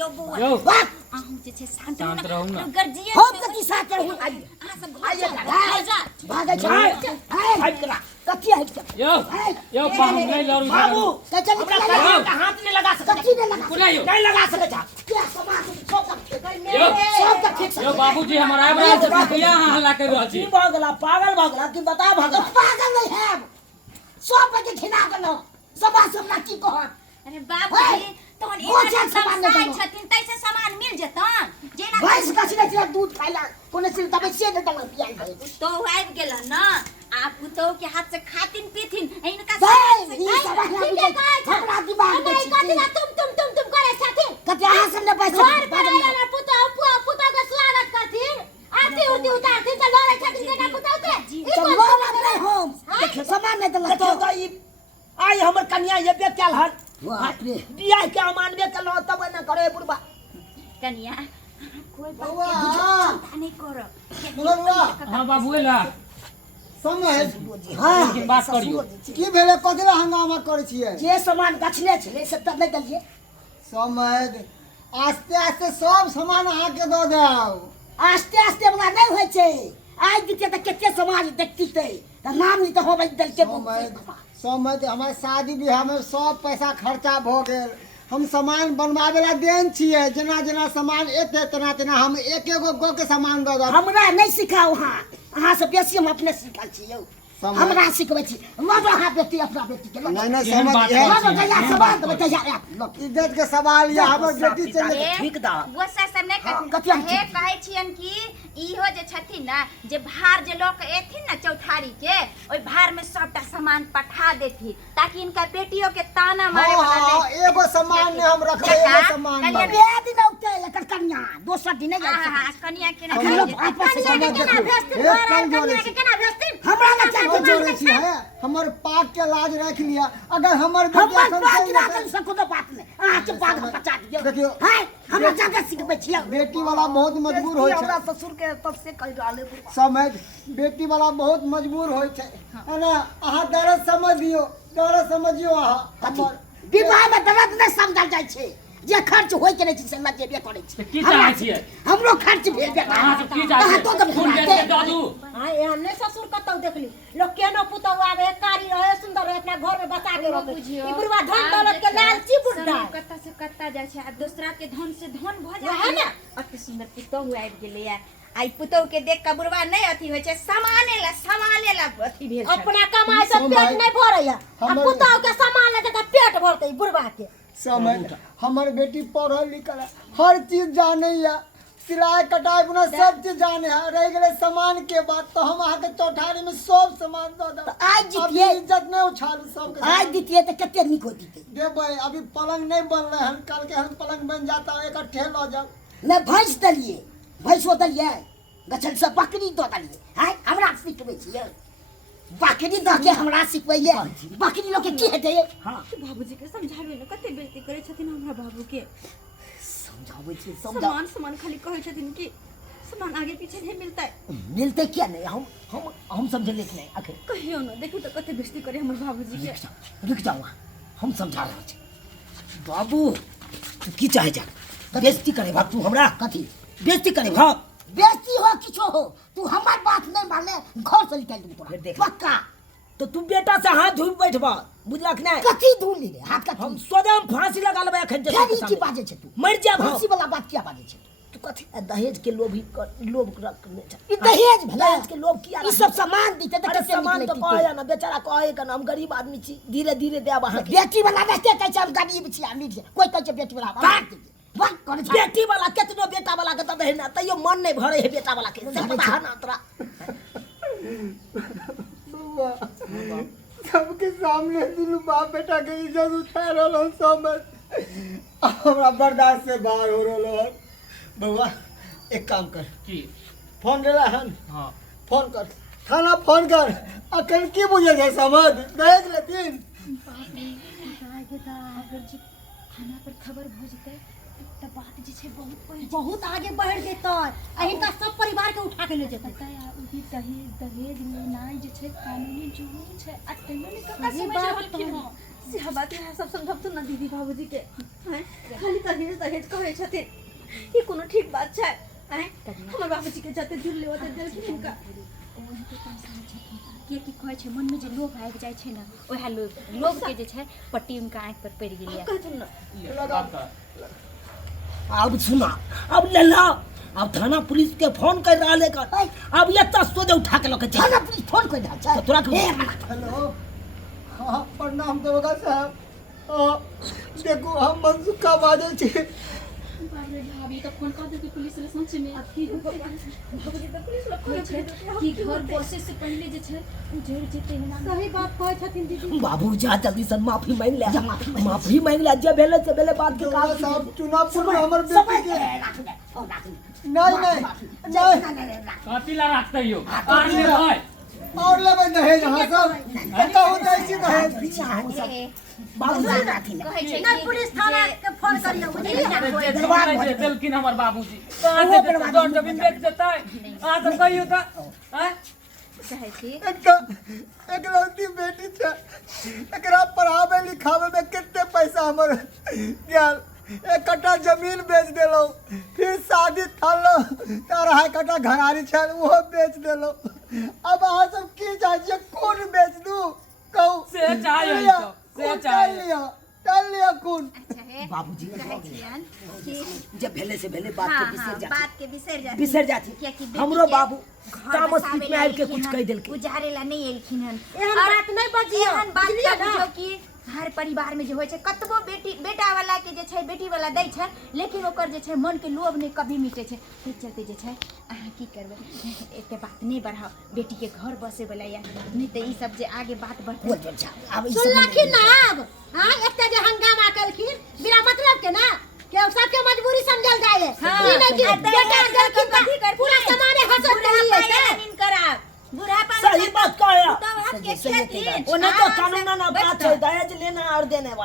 यो बुआ यो आहू जे छे शांत रहू ना गर्जिए हम कथि साथ रहू आ सब आइए जा भागे छ हट करा कथि हट यो बाबू नहीं लड़ू बाबू चल हमरा हाथ नहीं लगा सकत कथि नहीं लगा कुना यो नहीं लगा सकत क्या समाज सब ठीक यो बाबूजी हमारा आबरा से किया हल्ला कर रहल छी पागल भगला कि बता भगला पागल नहीं है सब बजे खिना गलो सबा सबना की कहत अरे बाबूजी तोन एक सामान छथिन तैसे सामान मिल जतन जेना भैंस कछले छले दूध खाइला कोने से दबे से दे दल पियाई भई तो आबि गेल न आप तो के हाथ से खातिन पीथिन इनका भाई ई सब हमरा दिमाग में कथि ना तुम करे छथिन कथि अहाँ सब ने पैसा घर पर आइला ना पुता के स्वागत करथिन आरती उरती उतारथिन त लड़े छथिन केना पुता के ई तो लोग अपने हम देख सामान नहीं दल तो ई आई हमर कन्या ये बे केल हन बाप रे बियाह के मानबे केलो तब न करे बुढ़बा कन्या कोई बउआ चिंता नहीं करो बउआ हां बाबू एला समय हां बात करियो की भेले कथि हंगामा करे छिए जे सामान गछले छले से तब नहीं दलिए समय आस्ते आस्ते सब सामान अहाँ के दो जाओ आस्ते आस्ते हमरा नहीं होय छै आइ दिते त केते समाज देखती ते त नाम नहीं त होबै दल के समय हमारे शादी ब्याह में सब पैसा खर्चा भ गेल हम सामान बनवावे ला देन छिए जना जना सामान एते तना तना हम एक एगो गो के सामान दो दो हमरा नहीं सिखाओ अहाँ से बेसी हम अपने सिखल छी यौ हमरा सिखबै छी मगर अहाँ बेटी अपना बेटी के नहीं नहीं समझ है सवाल तो बता इज्जत के सवाल या हमर बेटी चले ठीक दा वो सब नहीं कथि हे कहै छियन कि इहो जे छथिन ना जे भार जे लोग एथिन ना चौठारी के ओइ भार में सबटा सामान पठा देथि ताकि इनका बेटियों के ताना मारे वाला हां एगो सामान ने हम रखबै एगो सामान बे दिन औते एकर कन्या दोसर दिन नहीं हां कन्या के ना आपस में भेजथिन कन्या के केना भेजथिन हमरा ना चाहे जोड़े छी है हमर पाक के लाज रख लिया अगर हमर बेटी हम सको तो बात नहीं अहाँ के पागल बचा दियो देखियो है हमरा जाके सिखबै छी बेटी वाला बहुत मजबूर होय छै हमरा ससुर के तब से कह डाले समझ बेटी वाला बहुत मजबूर होय छै है ना अहाँ दर्द समझ दियो दर्द समझियो अहाँ हमर विवाह में दर्द नहीं समझल जाय छै जे खर्च होय के नहीं से लगेबे करै छै की चाहै छियै हमरो खर्च भेल बे अहाँ सब की चाहै छियै तो के फूल दे दादू हां एहन नहीं ससुर कतौ देखली लोग केनो पुतौ आवे कारी रहे सुंदर रहे अपना घर में बचा के रखे ई बुढ़वा धन दौलत के लालची बुढ़ा कत्ता से कत्ता जाय छै आ दूसरा के धन से धन भ जाय है ना अति सुंदर पुतौ आबि गेलै या आई पुतौ के देख के बुढ़वा नहीं अथी होय छै सामाने ला अथी भेल अपना कमाई से पेट नहीं भरैया आ पुतौ के सामान लेके पेट भरतै बुढ़वा के समझ हमर बेटी पढ़ल लिखल है हर चीज जाने या सिलाई कटाई बुना सब चीज जाने है रह गए सामान के बात तो हम आके चौठारी में सब सामान दो दो आज जीतिए इज्जत नहीं उछालू सब आज जीतिए तो कितने निक होती थी देबै अभी पलंग नहीं बन रहे हैं कल के हम पलंग बन जाता है इकट्ठे लो जाओ न भैंस दलिए भैंसो दलिए गछल से बकरी दो दलिए है हमरा सिखबै छियै बकरी द के हमरा सिखबैये बकरी लोग के की हेतै हां बाबूजी के समझाबे न कते बेइज्जती करे छथिन हमरा बाबू के समझाबै छी समझा सामान खाली कहै छथिन कि सामान आगे पीछे नहीं मिलते क्या नहीं हम समझ ले नहीं आखिर कहियो न देखू तो कते बेइज्जती करे हमर बाबूजी के रुक जाओ हम समझा रहे छी बाबू तू की चाहे जा बेइज्जती करे भाग तू हमरा कथी बेइज्जती करे भाग बेइज्जती हो किछो हो तू हमार बात नहीं माने घर से निकाल दूं तोरा देख पक्का तो तू बेटा से हाथ धुल बैठबा बुझलक नहीं कथी धुल ले हाथ का हम स्वयं फांसी लगा लेबे अखन जे की बाजे छै तू मर जा फांसी वाला बात क्या बाजे छै तू कथी दहेज के लोभ रखने छ ई दहेज भेलै दहेज के लोभ किया ई सब सामान दीते त अरे सामान तो कहया ना बेचारा कहे का हम गरीब आदमी छी धीरे धीरे देब अहाँ बेटी वाला बेटे कहै छै हम गरीब छी अमीर छी कोई कहै छै बेटी वाला बात बात करे छै बेटी वाला केतनो बेटा वाला के दे ना तइयो मन नहीं भरे है बेटा वाला के से पता है ना तोरा सबके सामने दुनू बाप बेटा के इज्जत उठा रहल समझ हमरा बर्दाश्त से बाहर हो रहल बउआ एक काम कर की फोन देला हन हां फोन कर थाना फोन कर अकल की बुझे छै समझ दहेज लेथिन अगर जी थाना पर खबर भ जेतै त बात जे छै बहुत आगे बढ़ जेतै अही का सब परिवार के उठा के ले जेतै दहेज लेनाइ जे छै कानूनी जुर्म छै आ तैयो ने कका सही समझ बात रहल कि से बात यहाँ सब समझब तो ना दीदी बाबूजी के हैं खाली दहेज दहेज कहै छथिन ई कोनो ठीक बात छै हैं हमर बाबूजी के जते जुड़ ले ओते देलखिन हुनका के की कहै छै मन में जे लोभ आबि जाइ छै ना ओहे लोभ के जे छै पट्टी उनका आंख पर पड़ गेलै कहथुन ना अब सुना अब ले ला अब थाना पुलिस के फोन कर रहा लेकर अब ये सोचे उठा के लोग थाना पुलिस फोन कर रहा तोरा हेलो हाँ प्रणाम दरोगा साहब देखो हम मनसुखा बाजै छी भाभी तो फोन कर दे कि पुलिस ले सच में बाबूजी तो पुलिस लोग कहै छै कि घर बसे से पहले जे छै उजड़ जेते ना सही बात कहै छथिन दीदी बाबू जा जल्दी से माफी मांग ले माफी मांग ले जे भेले से भेले बात के दरोगा काम साहब चुनावपुर में हमर बेटी के नहीं कथी ला रखते हो और ले भाई और लेबै दहेज अहाँ सब कहू दै छी दहेज बाबू जा राखी ले कहै छै ना पुलिस थाना के फोन करियो बुझलियै देलखिन हमर बाबूजी कहां से देते दौड़ जमीन बेच देता है आ तो कहियो त हैं कहै छी एकलौती बेटी छै एकरा पढ़ाबै लिखाबै में कते पैसा हमर गेल 1 कट्ठा जमीन बेच देलो फिर शादी थालो 2.5 कट्ठा घरारी छै ओहो बेच देलो अब अहाँ सब की चाहिए कोन बेच दू कहू से चाहिए लिअ, से कोन चाहिए डाल लिया कोन अच्छा है बाबूजी कहै छियन कि जब भेले से भेले बात के बिसर जा बात के बिसर जाती कियाकि हमरो बाबू तामस पीट में आबि के कुछ कह देलके उजारे ला नहीं एलखिन हन एहन बात नहीं बजियो एहन बात बुझलियै का ना बुझो कि हर परिवार में जे होय छै कतबो बेटा वाला के जे छै बेटी वाला दै छै लेकिन ओकर जे छै मन के लोभ नहीं कभी मिटे छै फिर चलते जे छै अहाँ की करबै एते बात नहीं बढ़ाओ बेटी के घर बसे वाला या नहीं तो ई सब जे आगे बात बढ़ते अब ई सब सुनलखिन ना अब हां एते जे हंगामा केलखिन बिना मतलब के ना के सबके मजबूरी समझल जाए ई नहीं कि बेटा देलखिन त पूरा समाने हसत करिए कराब बुढ़ापा सही बात कहा तो के खेती ओने तो कानून ना बात है दहेज लेना और देने वाला